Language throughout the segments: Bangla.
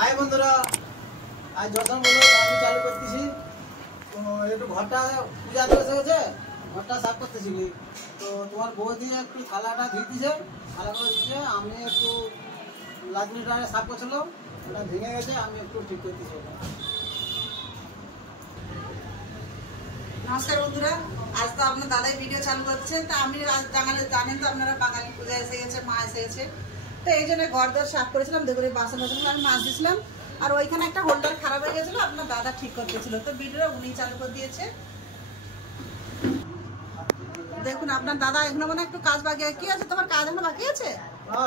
হাই বন্ধুরা, আজ যখন বলো আমি চালু করতেছি। তো একটু ঘরটা পূজা এসে গেছে, ঘরটা সাফ করতেছিলি। তো তোমার বউ দিয়ে একটু থালাটা ধুইতেছে, থালা করে দিচ্ছে। আমি একটু লাদনিটা সাফ করছিলাম, ওটা ভেঙে গেছে, আমি একটু ঠিক করতেছি। নমস্কার বন্ধুরা, আজ তো আপনার দাদাই ভিডিও চালু করছে। তা আমি জানেন তো আপনারা বাঙালি পূজা এসে গেছে, মা এসে গেছে। তো এই জন্য ঘর দর সাফ করেছিলাম, দেখুন এই বাসন আমি মাছ দিয়েছিলাম। আর ওইখানে একটা হোল্ডার খারাপ হয়ে গেছিলো, আপনার দাদা ঠিক করতেছিল। তো ভিডিওটা উনি চালু করে দিয়েছে। দেখুন আপনার দাদা এখনো মনে একটু কাজ বাকি। কি আছে তোমার কাজ এখনো বাকি আছে?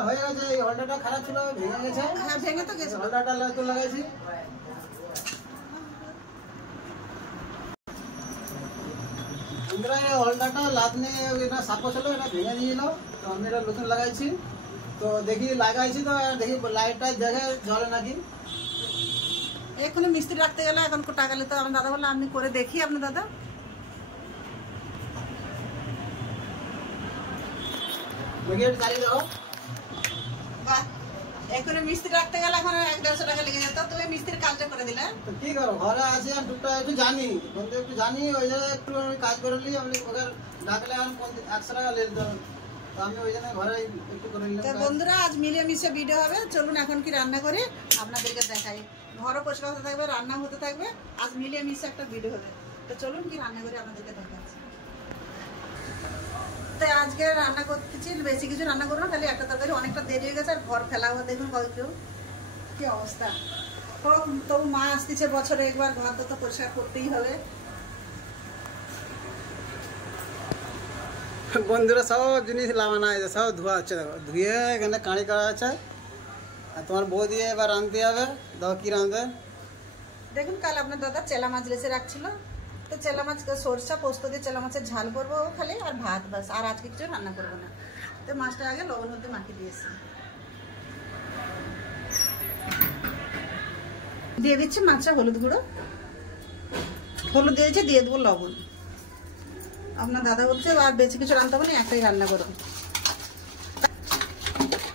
হয়ে গেছে, এই হোল্ডারটা খারাপ ছিল, ভেঙে গেছে। হ্যাঁ ভেঙে তো গেছে, হোল্ডারটা লাগাইছি। হোল্ডারটা লাদনি সাফ করছিল, এটা ভেঙে দিয়েছিল। তো আমি এটা নতুন লাগাইছি। তো দেখি লাগাইছি, তো দেখি লাইটটা দেখে জ্বলে নাকি। এখনো মিস্ত্রি রাখতে গেলে এখন টাকা নিতে। আমার দাদা বললো আপনি করে দেখি। আপনার দাদা চালিয়ে দাও। এখন মিস্ত্রি রাখতে গেলে এখন 100-150 টাকা লেগে যেত। তুমি মিস্ত্রির কাজটা করে দিলে। তো কি করো, ঘরে আছি আর টুকটাক একটু জানি, বন্ধু একটু জানি, ওই জন্য একটু কাজ করে নিই। আমি ওকে ডাকলে এখন 100 টাকা লেট দেবো। তো আমি ওই জন্য ঘরে একটু করে নিলাম। বন্ধুরা আজ মিলিয়ে মিশে ভিডিও হবে। চলুন এখন কি রান্না করে আপনাদেরকে দেখাই। ঘরও পরিষ্কার হতে থাকবে, রান্না হতে থাকবে। আজ মিলিয়ে মিশে একটা ভিডিও হবে। তো চলুন কি রান্না করে আপনাদেরকে দেখাচ্ছি। তো আজকে রান্না করতেছি, বেশি কিছু রান্না করবো না, খালি একটা তরকারি। অনেকটা দেরি হয়ে গেছে আর ঘর ফেলা হওয়া দেখুন কেউ কি অবস্থা। তবু মা আসতেছে বছরে একবার, ঘর তো পরিষ্কার করতেই হবে। বন্ধুরা সব জিনিস লাগানো আছে, সব ধোয়া হচ্ছে। দেখো ধুয়ে এখানে কাঁড়ি করা আছে। আর তোমার বউ দিয়ে এবার রাঁধতে হবে। দেখো কি রাঁধবে। দেখুন কাল আপনার দাদা চেলা মাছ লেসে রাখছিল। তো চেলা মাছ সরষা পোস্ত দিয়ে চেলা মাছের ঝাল করবো খালি, আর ভাত বাস। আর আজকে কিছু রান্না করবো না। তো মাছটা আগে লবণ হলদে মাখিয়ে দিয়েছি। দিয়ে দিচ্ছি মাছটা হলুদ গুঁড়ো, হলুদ দিয়েছি, দিয়ে দেবো লবণ। আপনার দাদা বলছে আর বেশি কিছু রান্না হবে না, একটাই রান্না করো।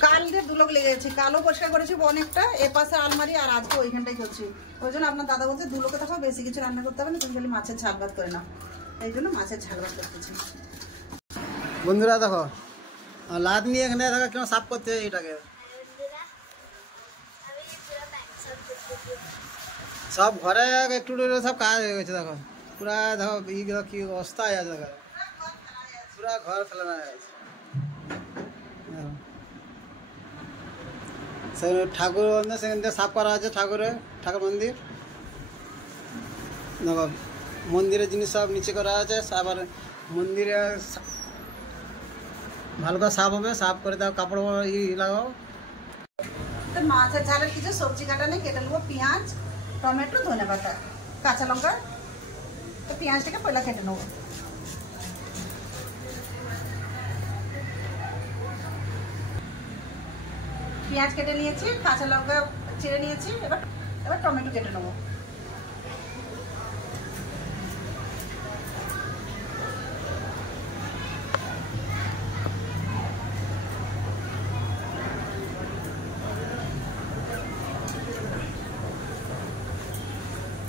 কাল দিয়ে দুলোক লেগে গেছে, কালও পরিষ্কার করেছি অনেকটা, এপাশে আলমারি, আর আজকে ওইখানটাই করছি। ওই জন্য আপনার দাদা বলছে দুলোকে থাকো, বেশি কিছু রান্না করতে হবে না, তুমি খালি মাছের ঝাল ভাত করে নাও। এই জন্য মাছের ঝাল ভাত করতেছি। বন্ধুরা দেখো লাদ নিয়ে এখানে দেখো কেন সাফ করতে হয় এটাকে। সব ঘরে একটু সব কাজ হয়ে গেছে। দেখো পুরা, দেখো কি অবস্থায় আছে। দেখো পুরা ঘর ফেলানো আছে। ঠাকুর সেখান থেকে সাফ করা আছে, ঠাকুর মন্দির। দেখো মন্দিরের জিনিস সব নিচে করা আছে। আবার মন্দিরে ভালো করে সাফ হবে, সাফ করে দাও, কাপড় লাগাও। তো মাছের ঝালের কিছু সবজি কাটা নেই, কেটে নেবো পেঁয়াজ, টমেটো, ধনেপাতা, কাঁচা লঙ্কা। তো পেঁয়াজটাকে পয়লা কেটে নেবো। পেঁয়াজ কেটে নিয়েছি, কাঁচা লঙ্কা ছিঁড়ে নিয়েছি। এবার টমেটো কেটে নেবো।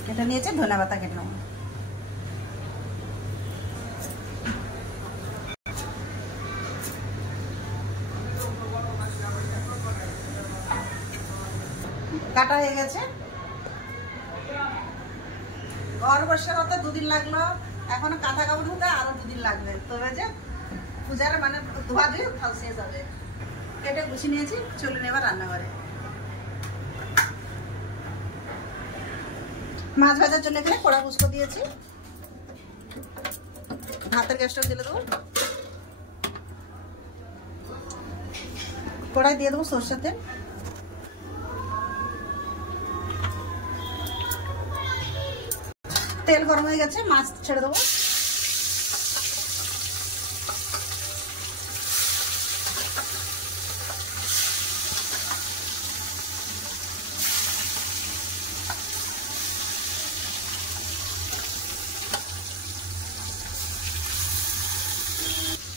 কেটে নিয়েছি, ধনেপাতা কেটে নেবো। কাটা হয়ে গেছে। ঘর বসে হতে 2 দিন লাগলো, এখনো কাঁথা কাপড় ধুতে আরো 2 দিন লাগবে। তবে যে পূজার মানে ধোয়া ধুয়ে ফাল শেষ হবে। কেটে গুছিয়ে নিয়েছি, চলুন এবার রান্নাঘরে। মাছ ভাজার জন্য এখানে কড়া কুচকো দিয়েছি। ভাতের গ্যাসটা ঢেলে দেবো। কড়াই দিয়ে দেবো সরষের তেল। তেল গরম হয়ে গেছে, মাছ ছেড়ে দেবো।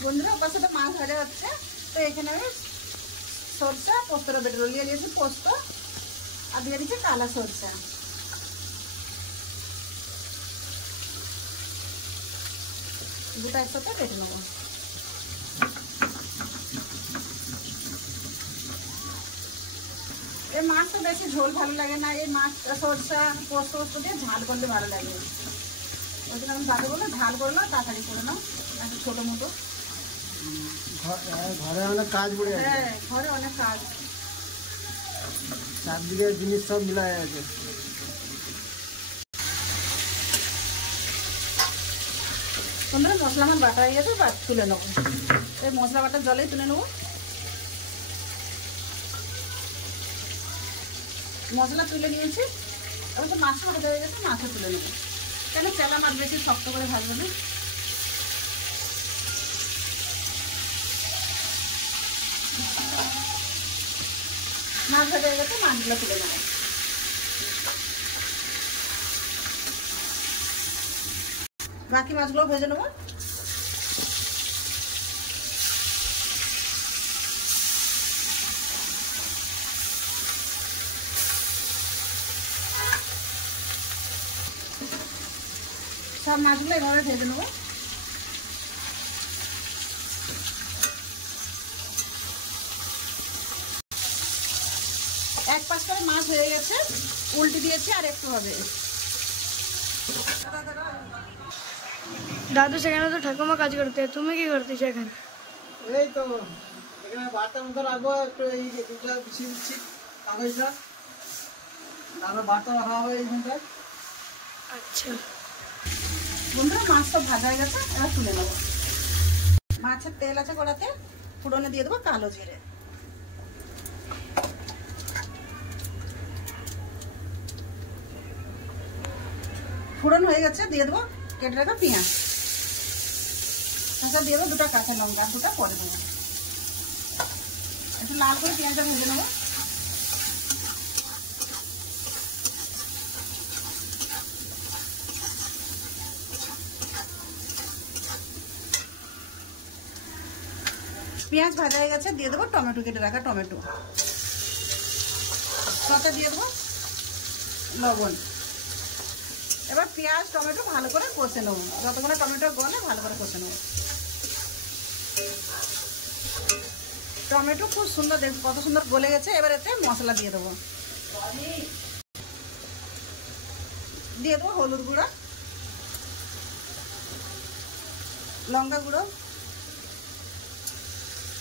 বন্ধুরা ওপাশে তো মাছ ভাজা হচ্ছে। তো এখানে আমি সরষা পোস্তটা বেটে নিয়েছি, পোস্ত আর দিয়ে দিচ্ছি কালো সরষা, দুটো একসাথে কেটে নেবো। এই মাছ তো বেশি ঝোল ভালো লাগে না, এই মাছ সরষা পোস্ত দিয়ে ঝাল করলে ভালো লাগে। ওই জন্য আমি দাদু বলে ঝাল করে নাও, তাড়াতাড়ি করে নাও, একটু ছোটো মতো। ঘরে অনেক কাজ পড়ে আছে। হ্যাঁ, ঘরে অনেক কাজ, চারদিকে জিনিস সব মিলা আছে। বন্ধুরা মশলা আমার বাটা হয়ে গেছে, তুলে নেবো। এই মশলা বাটার জলেই তুলে নেবো। মশলা তুলে নিয়েছি, এবার তো মাছটা ভাজা হয়ে গেছে, মাছটা তুলে নেবো। কেন চেলা মাছ বেশি শক্ত করে ভাজবে না। মাছ ভাজা হয়ে গেছে, মাছগুলো তুলে নেবো। বাকি মাছগুলো ভেজে নেবো। সব মাছগুলো এভাবে ভেজে নেবো। এক পাশ করে মাছ হয়ে গেছে, উল্টে দিয়েছি, আর একটু হবে। দাদু সেখানে তো ঠাকুমা কাজ করতে, তুমি কি করতেছো এখানে? এই তো এখানে বাটার মতো রাখবো, একটু এই দুটা বিছিয়ে দিচ্ছি কাগজটা, তারপর বাটা রাখা হবে এইখানটায়। আচ্ছা বন্ধুরা মাছ তো ভাজা হয়ে গেছে, এবার তুলে নেবো। মাছের তেল আছে কড়াতে, ফোড়নে দিয়ে দেবো কালো জিরে, ফোড়ন হয়ে গেছে, দিয়ে দেবো কেটে রাখা পেঁয়াজ, তারপর দিয়ে দেবো দুটো কাঁচা লঙ্কা, দুটো পরে দেবো। একটু লাল করে পেঁয়াজটা ভেজে নেবো। পেঁয়াজ ভাজা হয়ে গেছে, দিয়ে দেবো টমেটো, কেটে রাখা টমেটো, সাথে দিয়ে দেবো লবণ। এবার পেঁয়াজ টমেটো ভালো করে কষে নেবো, যতক্ষণ টমেটো গলে ভালো করে কষে নেবো। টমেটো খুব সুন্দর, দেখ কত সুন্দর গলে গেছে। এবার এতে মশলা দিয়ে দেবো, দিয়ে দেবো হলুদ গুঁড়ো, লঙ্কা গুঁড়ো,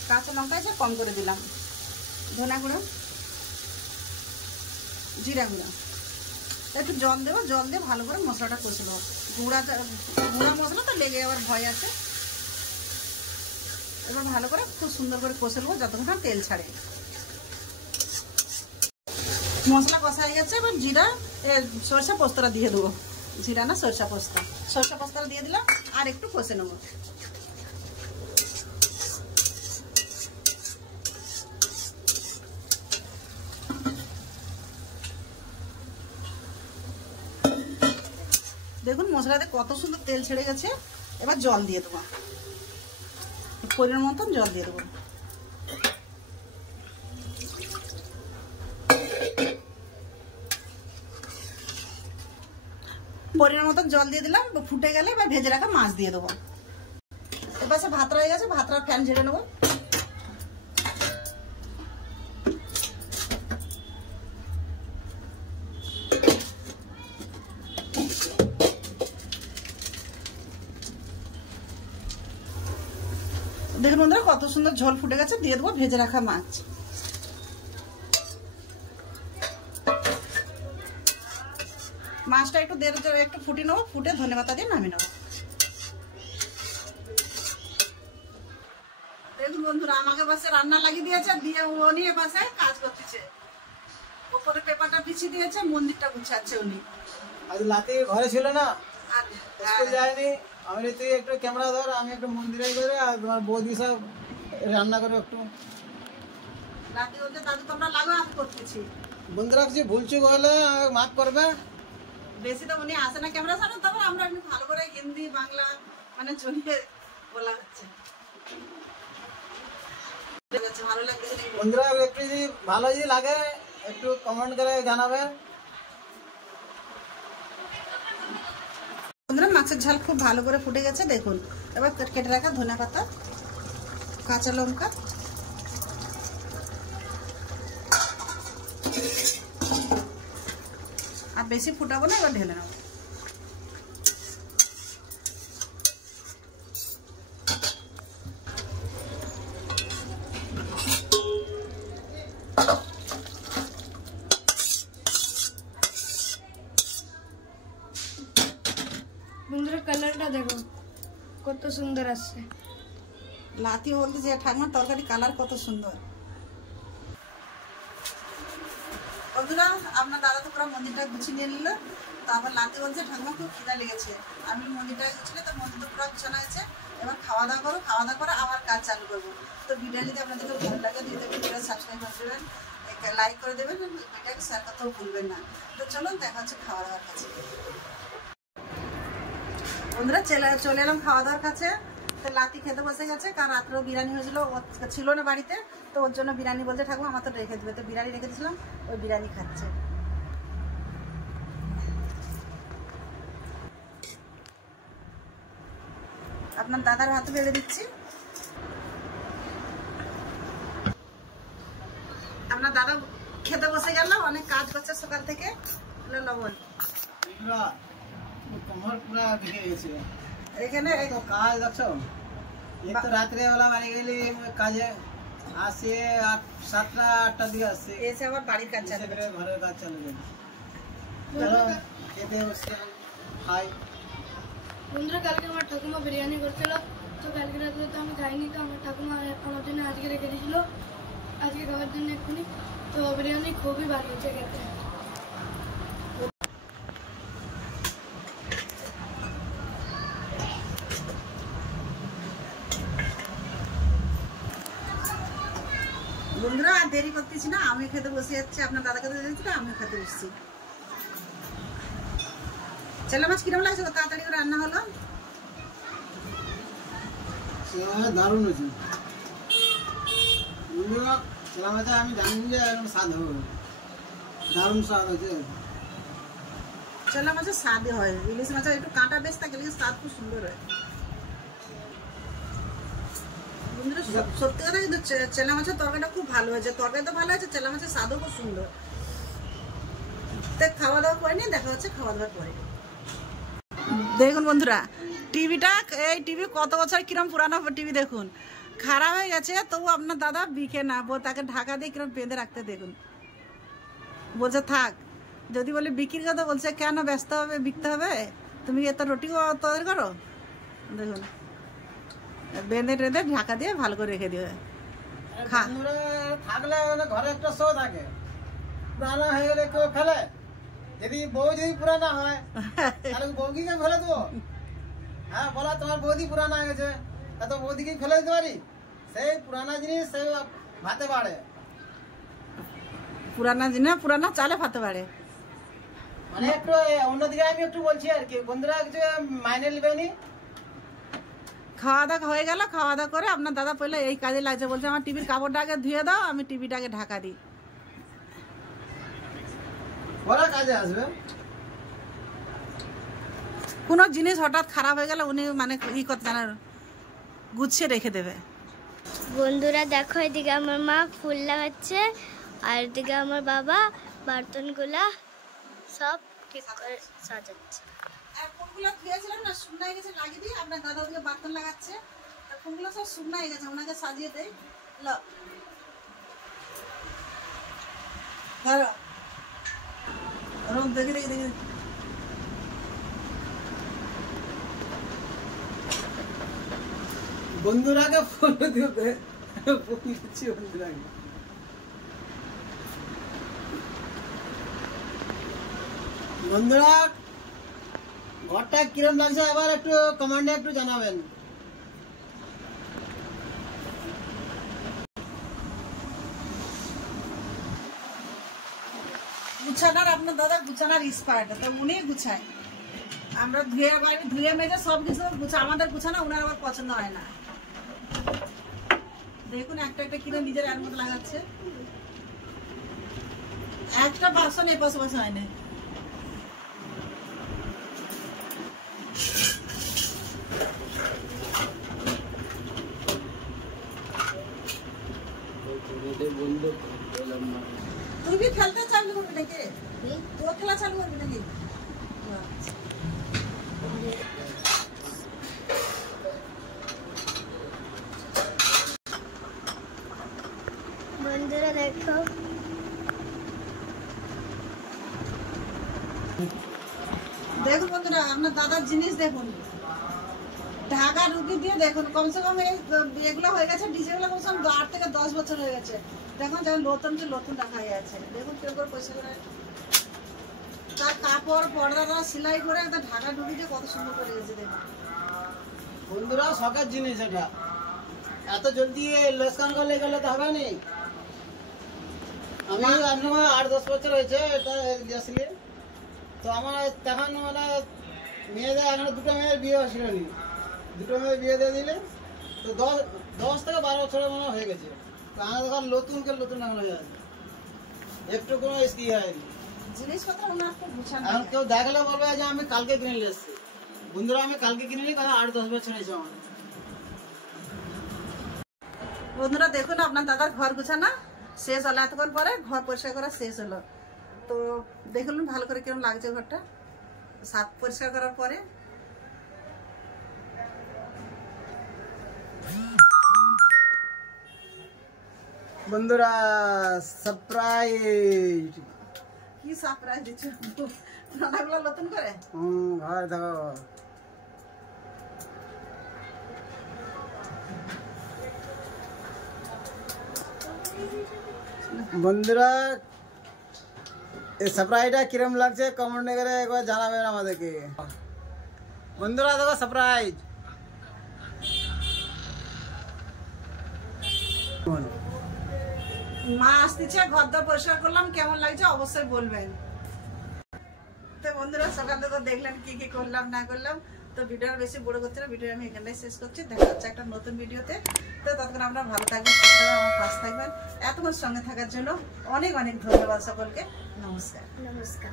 কাঁচা লঙ্কা আছে কম করে দিলাম, ধনা গুঁড়ো, জিরা গুঁড়ো। একটু জল দেবো, জল দিয়ে ভালো করে মশলাটা কষে নেবো। গুঁড়া মশলা তো লেগে যাওয়ার ভয় আছে। এবার ভালো করে খুব সুন্দর করে কষে নেবো যতক্ষণ না তেল ছাড়ে। মশলা কষা হয়ে গেছে, এবার জিরা সরষা পোস্তটা দিয়ে দেবো। জিরা না সরষা পোস্তটা দিয়ে দিলাম, আর একটু কষে নেবো। দেখুন মশলাতে কত সুন্দর তেল ছেড়ে গেছে। এবার জল দিয়ে দেবো, পরিমাণ মতন জল দিয়ে দেবো। পরিমাণ মতন জল দিয়ে দিলাম, ফুটে গেলে এবার ভেজে রাখা মাছ দিয়ে দেবো। এবার ভাত রয়ে গেছে, ভাতটার ফ্যান ঝেড়ে নেবো। দেখুন বন্ধুরা কত সুন্দর ঝোল ফুটে গেছে, দিয়ে দেবো ভেজে রাখা মাছ। মাছটা একটু একটু ফুটে নেবো, ফুটে ধনেপাতা দিয়ে নামিয়ে নেবো। দেখুন বন্ধুরা আমাকে পাশে রান্না লাগিয়ে দিয়েছে, দিয়ে উনি পাশে কাজ করতেছে, উপরে পেপারটা বিছিয়ে দিয়েছে, মন্দিরটা গুছাচ্ছে উনি। আজ রাতে ঘরে ছিল না, আর স্কুল যায়নি। আমি তুই একটু ক্যামেরা ধর, আমি একটু মন্দিরে করে, আর তোমার বৌদি সব রান্না করে একটু। রাতে বলতে দাদু তোমরা লাগো, আমি করতেছি। বন্ধুরা কিছু ভুলচুক হলে মাফ করবে। বেশি তো উনি আসে না ক্যামেরা সামনে, তবে আমরা এমনি ভালো করে হিন্দি বাংলা মানে চলিয়ে বলা হচ্ছে। ভালো লাগছে বন্ধুরা একটু যদি ভালো যদি লাগে একটু কমেন্ট করে জানাবে। বন্ধুরা মাছের ঝাল খুব ভালো করে ফুটে গেছে দেখুন। এবার কেটে রাখা ধনেপাতা, কাঁচা লঙ্কা, আর বেশি ফুটাবো না, এবার ঢেলে নেব। বন্ধুরা কালারটা দেখো কত সুন্দর আসছে। লাতি বলতে যে ঠাকুমার তরকারি কালার কত সুন্দর। বন্ধুরা আপনার দাদা তো পুরো মন্দিরটা গুছিয়ে নিয়ে নিল। তারপর লাতি বলছে ঠাকুমা খুব খিদা লেগেছে। আমি মন্দিরটা গুছিয়ে তো মন্দির তো পুরো গুছানো হয়েছে, এবার খাওয়া দাওয়া করো, খাওয়া দাওয়া করে আবার কাজ চালু করবো। তো ভিডিও যদি আপনাদেরকে ভালো লাগে ভিডিওটা সাবস্ক্রাইব করে দেবেন, লাইক করে দেবেন, ভিডিওটাকে শেয়ার করতেও ভুলবেন না। তো চলুন দেখা হচ্ছে খাওয়া দাওয়ার কাছে। বন্ধুরা চলে এলাম খাওয়া দাওয়ার কাছে। তো লাতি খেতে বসে গেছে, কারণ রাত্রেও বিরিয়ানি হয়েছিল, ছিল না বাড়িতে, তো ওর জন্য বিরিয়ানি বলছে ঠাকুমা আমার তো রেখে দেবে। তো বিরিয়ানি রেখে দিয়েছিলাম, ওই বিরিয়ানি খাচ্ছে। আপনার দাদার হাতে বেড়ে দিচ্ছি। আপনার দাদা খেতে বসে গেল, অনেক কাজ করছে সকাল থেকে। লবণ তোমার পুরা ভেঙে গেছে এখানে তো কাজ দেখছো। এই তো রাত্রে বেলা বাড়ি গেলে কাজে আসে 7টা 8টার দিকে আসছে, এসে আবার বাড়ির কাজ চালু করে। ঘরের কাজ চালু করে। চলো খেতে বসে খাই। বন্ধুরা কালকে আমার ঠাকুমা বিরিয়ানি করছিল, তো কালকে রাত্রে তো আমি খাইনি, তো আমার ঠাকুমা আমার জন্য আজকে রেখে দিয়েছিল আজকে খাওয়ার জন্য এক্ষুনি। তো বিরিয়ানি খুবই ভালো হয়েছে খেতে। বন্ধুরা আর দেরি করতেছি না, আমি খেতে বসে যাচ্ছি। আপনার দাদাকে তো দিয়েছি, আমিও খেতে বসছি। চেলা মাছ কিরম লাগছে? তাড়াতাড়ি করে রান্না হলো। দারুণ হয়েছে চেলা মাছে। আমি জানি যে এরকম স্বাদ হবে, দারুণ স্বাদ হয়েছে। চেলা মাছের স্বাদই হয়, ইলিশ মাছের একটু কাঁটা বেশ থাকে, স্বাদ খুব সুন্দর হয়। বন্ধুরা সত্যি কথা কিন্তু চেলা মাছের তরকারিটা খুব ভালো হয়েছে। তরকারি তো ভালো হয়েছে, চেলা মাছের স্বাদও খুব সুন্দর। খাওয়া দাওয়া করিনি, দেখা হচ্ছে খাওয়া দাওয়ার পরে। দেখুন বন্ধুরা টিভিটা, এই টিভি কত বছর কিরম পুরানো টিভি দেখুন, খারাপ হয়ে গেছে, তবু আপনার দাদা বিকে না, তাকে ঢাকা দিয়ে কিরম বেঁধে রাখতে দেখুন। বলছে থাক, যদি বলি বিক্রির কথা বলছে কেন ব্যস্ত হবে, বিকতে হবে, তুমি এত রুটিও তৈরি করো। দেখুন বেঁধে টেঁধে ঢাকা দিয়ে ভালো করে রেখে দিবে। থাকলে ঘরে একটা শো থাকে, পুরানা হয়ে গেলে কেউ ফেলে। যদি বউ যদি পুরানা হয় তাহলে বৌদিকে ফেলে দেবো? হ্যাঁ বলা তোমার বৌদি পুরানা হয়ে গেছে, তা বৌদিকে ফেলে দিতে পারি? সেই পুরানা জিনিস সেই ভাতে বাড়ে, পুরানা জিনিস পুরানা চালে ভাতে বাড়ে। মানে একটু অন্যদিকে আমি একটু বলছি আর কি, বন্ধুরা কিছু মাইনে নেবেনি। খাওয়া দাওয়া হয়ে গেল, খাওয়া দাওয়া করে আপনার দাদা পড়লে এই কাজে লাগছে, বলছে আমার টিভির কাপড়টা আগে ধুয়ে দাও, আমি টিভিটাকে ঢাকা দিই। ওরা কাজে আসবে। কোনো জিনিস হঠাৎ খারাপ হয়ে গেল উনি মানে ই করতে জানার গুছিয়ে রেখে দেবে। বন্ধুরা দেখো, এদিকে আমার মা ফুল লাগাচ্ছে, আর এদিকে আমার বাবা বার্তনগুলা সব ঠিক করে সাজাচ্ছে। আর ফুলগুলো ধুয়েছিলাম না, শুকনো হয়ে গেছে, লাগিয়ে দিই। আপনার দাদা ওদিকে বার্তন লাগাচ্ছে, ফুলগুলো সব শুকনো হয়ে গেছে, ওনাকে সাজিয়ে দেয়। দেখি দেখি দেখি বন্ধুরাকে ফোন দিতে দিচ্ছি বন্ধুরাকে। বন্ধুরা ঘরটা কিরম লাগছে আবার একটু কমেন্টে একটু জানাবেন। গুছানার আপনার দাদা গুছানার এক্সপার্ট, তো উনি গুছায়। আমরা ধুয়ে মেজে সব কিছু আমাদের গুছানো, ওনার আবার পছন্দ হয় না। দেখুন একটা একটা কিনে নিজের এর মতো লাগাচ্ছে। একটা বাসন এই পাশে পাশে হয় না। তুই কি খেলতে চালু করবি নাকি? তুই খেলা চালু করবি নাকি? বন্ধুরা দেখো দেখুন বন্ধুরা, আপনার দাদার জিনিস দেখুন, ঢাকা ঢুকি দিয়ে দেখুন, কমসে কম এগুলো হয়ে গেছে, ডিজেগুলো কমসে কম 8 থেকে 10 বছর হয়ে গেছে। দেখুন যেমন নতুন রাখা আছে, দেখুন কিরকম করে পয়সা করে তার কাপড় পর্দাটা সেলাই করে একদম ঢাকা ঢুকি দিয়ে কত সুন্দর করে গেছে। দেখুন বন্ধুরা, শখের জিনিস এটা, এত জলদি লোকসান করলে গেলে তো হবে না। আমি আপনার 8-10 বছর হয়েছে এটা দিয়েছিলি, তো আমার তখন মানে মেয়েদের এখনো 2টো মেয়ের বিয়ে হয়েছিল নি, 2টো মেয়ের বিয়ে দিয়ে দিলে তো 10 থেকে 12 বছরের মনে হয়ে গেছে। তো আমার তখন নতুন এখন হয়ে আছে, একটু কোনো স্ত্রী হয়নি। জিনিসপত্র ওনার খুব গুছানো। এখন কেউ দেখলে বলবে যে আমি কালকে কিনে নিয়ে এসেছি। বন্ধুরা, আমি কালকে কিনে নিই, কারণ 8-10 বছর হয়েছে আমার। বন্ধুরা দেখুন, আপনার দাদার ঘর গুছানো শেষ হলো, এতক্ষণ পরে ঘর পরিষ্কার করা শেষ হলো। তো দেখুন ভালো করে কেমন লাগছে ঘরটা সাফ পরিষ্কার করার পরে। বন্ধুরা, সারপ্রাইজ। কি সারপ্রাইজ দিচ্ছ? রান্নাগুলো নতুন করে ঘর দেখো। বন্ধুরা, এই সারপ্রাইজটা কিরম লাগছে কমেন্ট করে একবার জানাবেন আমাদেরকে। বন্ধুরা দেখো সারপ্রাইজ। মা আসতেছে, ঘর দর পরিষ্কার করলাম, কেমন লাগছে অবশ্যই বলবেন। তো বন্ধুরা, সকাল থেকে দেখলেন কি কি করলাম না করলাম। তো ভিডিওটা বেশি বড় করছে না, ভিডিও আমি এখানটাই শেষ করছি। দেখা যাচ্ছে একটা নতুন ভিডিওতে। তো ততক্ষণ আমরা ভালো থাকবেন, সুস্থ থাকবেন, আমার পাশে থাকবেন। এতক্ষণ সঙ্গে থাকার জন্য অনেক অনেক ধন্যবাদ সকলকে। নমস্কার। নমস্কার।